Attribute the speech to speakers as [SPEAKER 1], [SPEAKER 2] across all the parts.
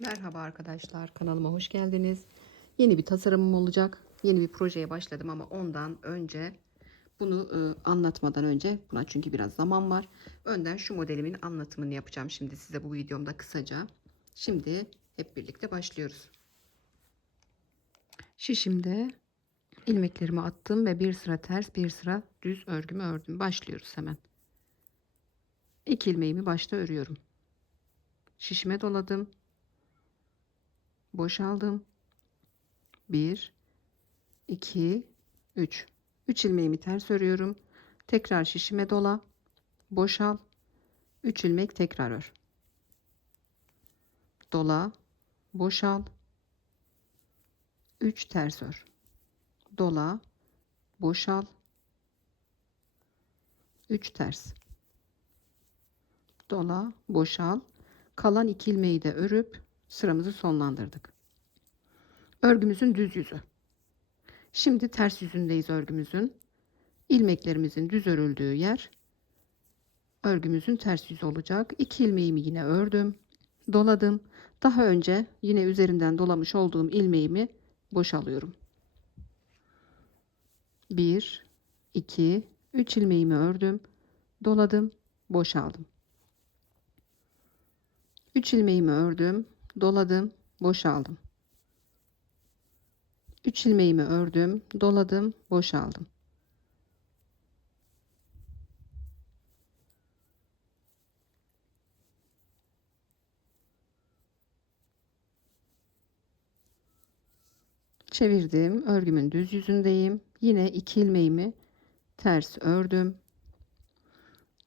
[SPEAKER 1] Merhaba arkadaşlar kanalıma hoş geldiniz. Yeni bir tasarımım olacak. Yeni bir projeye başladım ama ondan önce bunu e, anlatmadan önce buna çünkü biraz zaman var. Önden şu modelimin anlatımını yapacağım şimdi size bu videomda kısaca. Şimdi hep birlikte başlıyoruz. Şişimde ilmeklerimi attım ve bir sıra ters bir sıra düz örgümü ördüm. Başlıyoruz hemen. İki ilmeğimi başta örüyorum. Şişime doladım boşaldım. 1 2 3 3 ilmeğimi ters örüyorum. Tekrar şişime dola. Boşal. 3 ilmek tekrar ör. Dola. Boşal. 3 ters ör. Dola. Boşal. 3 ters. Dola, boşal. Kalan 2 ilmeği de örüp sıramızı sonlandırdık. Örgümüzün düz yüzü. Şimdi ters yüzündeyiz örgümüzün. İlmeklerimizin düz örüldüğü yer örgümüzün ters yüzü olacak. İki ilmeğimi yine ördüm. Doladım. Daha önce yine üzerinden dolamış olduğum ilmeğimi boşalıyorum. 1 2 3 ilmeğimi ördüm. Doladım, boşaldım. 3 ilmeğimi ördüm, doladım, boşaldım. 3 ilmeğimi ördüm, doladım, boşaldım. Çevirdim. Örgümün düz yüzündeyim. Yine 2 ilmeğimi ters ördüm.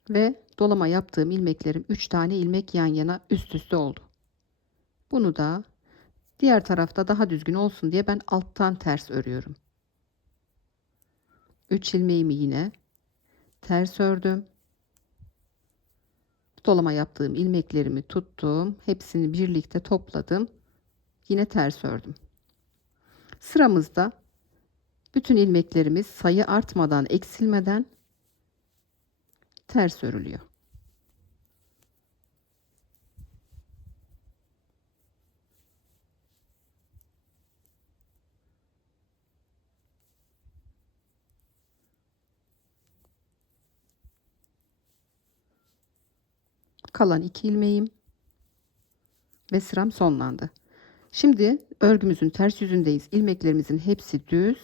[SPEAKER 1] Ve dolama yaptığım ilmeklerim 3 tane ilmek yan yana üst üste oldu. Bunu da diğer tarafta daha düzgün olsun diye ben alttan ters örüyorum. 3 ilmeğimi yine ters ördüm. Dolama yaptığım ilmeklerimi tuttum. Hepsini birlikte topladım. Yine ters ördüm. Sıramızda bütün ilmeklerimiz sayı artmadan, eksilmeden ters örülüyor. Kalan iki ilmeğim ve sıram sonlandı. Şimdi örgümüzün ters yüzündeyiz. İlmeklerimizin hepsi düz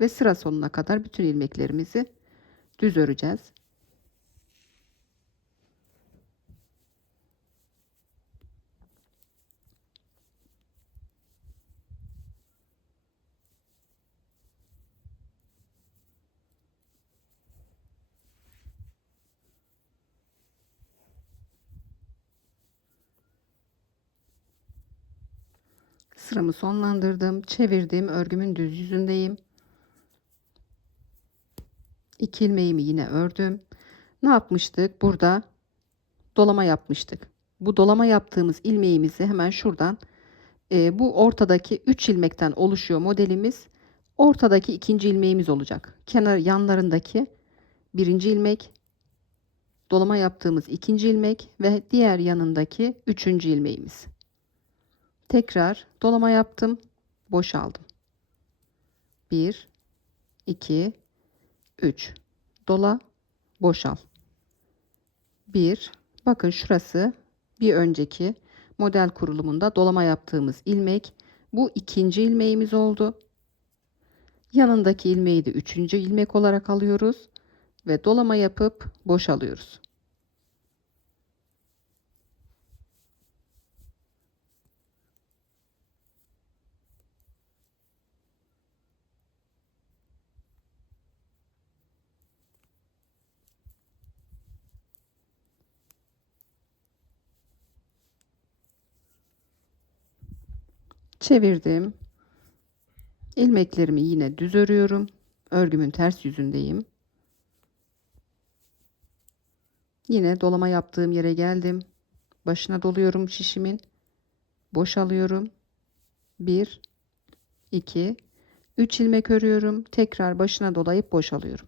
[SPEAKER 1] ve sıra sonuna kadar bütün ilmeklerimizi düz öreceğiz. Sıramı sonlandırdım. Çevirdim. Örgümün düz yüzündeyim. İki ilmeğimi yine ördüm. Ne yapmıştık? Burada dolama yapmıştık. Bu dolama yaptığımız ilmeğimizi hemen şuradan e, bu ortadaki 3 ilmekten oluşuyor modelimiz. Ortadaki ikinci ilmeğimiz olacak. Kenar yanlarındaki birinci ilmek, dolama yaptığımız ikinci ilmek ve diğer yanındaki üçüncü ilmeğimiz. Tekrar dolama yaptım. Boşaldım. 1 2 3 dola boşal. 1 bakın şurası bir önceki model kurulumunda dolama yaptığımız ilmek. Bu ikinci ilmeğimiz oldu. Yanındaki ilmeği de üçüncü ilmek olarak alıyoruz ve dolama yapıp boşalıyoruz. Çevirdim. İlmeklerimi yine düz örüyorum. Örgümün ters yüzündeyim. Yine dolama yaptığım yere geldim. Başına doluyorum şişimin. Boşalıyorum. 1 2 3 ilmek örüyorum. Tekrar başına dolayıp boşalıyorum.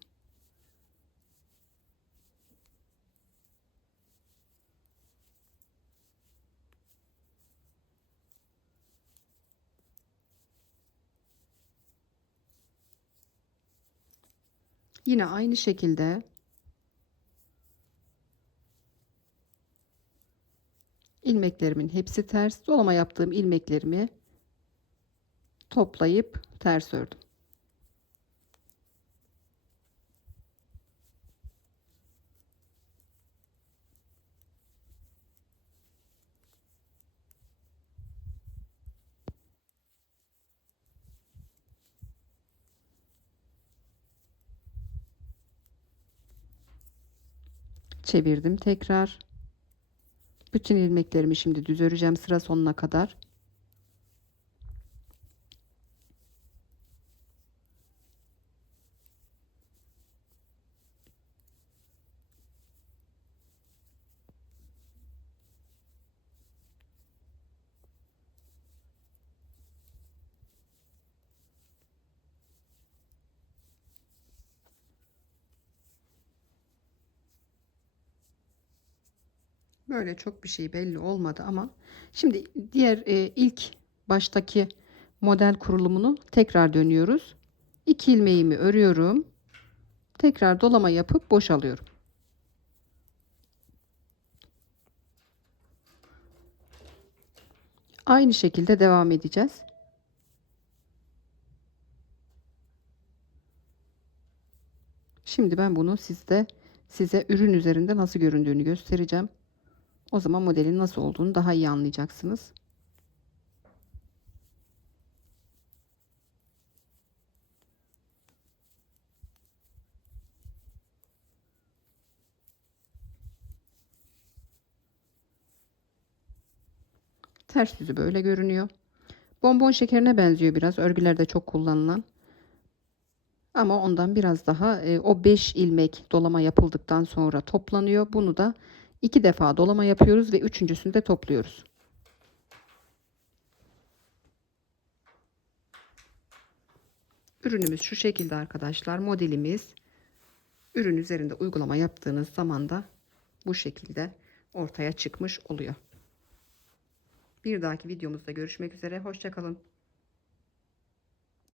[SPEAKER 1] Yine aynı şekilde ilmeklerimin hepsi ters. Dolama yaptığım ilmeklerimi toplayıp ters ördüm. Çevirdim tekrar. Bütün ilmeklerimi şimdi düz öreceğim sıra sonuna kadar. Böyle çok bir şey belli olmadı ama şimdi diğer e, ilk baştaki model kurulumunu tekrar dönüyoruz. İki ilmeğimi örüyorum. Tekrar dolama yapıp boşalıyorum. Aynı şekilde devam edeceğiz. Şimdi ben bunu sizde size ürün üzerinde nasıl göründüğünü göstereceğim. O zaman modelin nasıl olduğunu daha iyi anlayacaksınız. Ters yüzü böyle görünüyor. Bonbon şekerine benziyor biraz. Örgülerde çok kullanılan. Ama ondan biraz daha e, o 5 ilmek dolama yapıldıktan sonra toplanıyor. Bunu da iki defa dolama yapıyoruz ve üçüncüsünde topluyoruz. Ürünümüz şu şekilde arkadaşlar. Modelimiz ürün üzerinde uygulama yaptığınız zaman da bu şekilde ortaya çıkmış oluyor. Bir dahaki videomuzda görüşmek üzere. Hoşçakalın.